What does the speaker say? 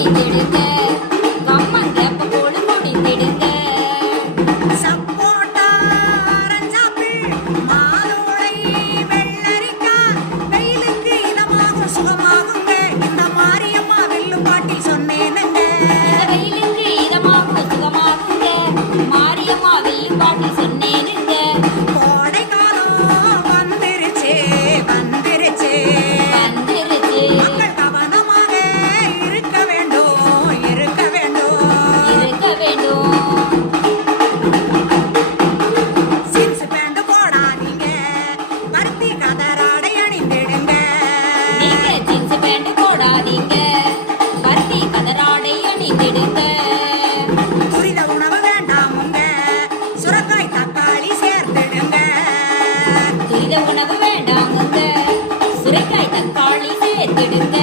குடித்திடுங்க கம்மங்கேப்ப கூழ் குடித்திடுங்க சப்போட்டா ஆரஞ்சாப்பிள் மாதுளை வெள்ளரிக்காய் வெயிலுக்கு இதமாகும் சுகமாகுங்க இந்த மாரியம்மா வெல்லும் பாட்டி சொன்னேனுங்க இந்த வெயிலுக்கு இதமாகும் சுகமாகுங்க மாரியம்மா வெல்லும் பாட்டி சொன்னேனுங்க கோடை காலம் வந்துருச்சு வந்துருச்சு வந்துருச்சு மக்கள் கவனமாக இருக்க வேண்டும் இருக்க வேண்டும் இருக்க வேண்டும் ஜீன்ஸ் பேண்ட் போடாதீங்க பருத்தி கதராடை அணிந்திடுங்க நீங்க ஜீன்ஸ் பேண்ட் போடாதீங்க பருத்தி கதராடை அணிந்திடுங்க துரித உணவு வேண்டாமுங்க சுரக்காய் தக்காளி சேர்த்திடுங்க துரித உணவு வேண்டாமுங்க சுரைக்காய் தக்காளி சேர்த்திடுங்க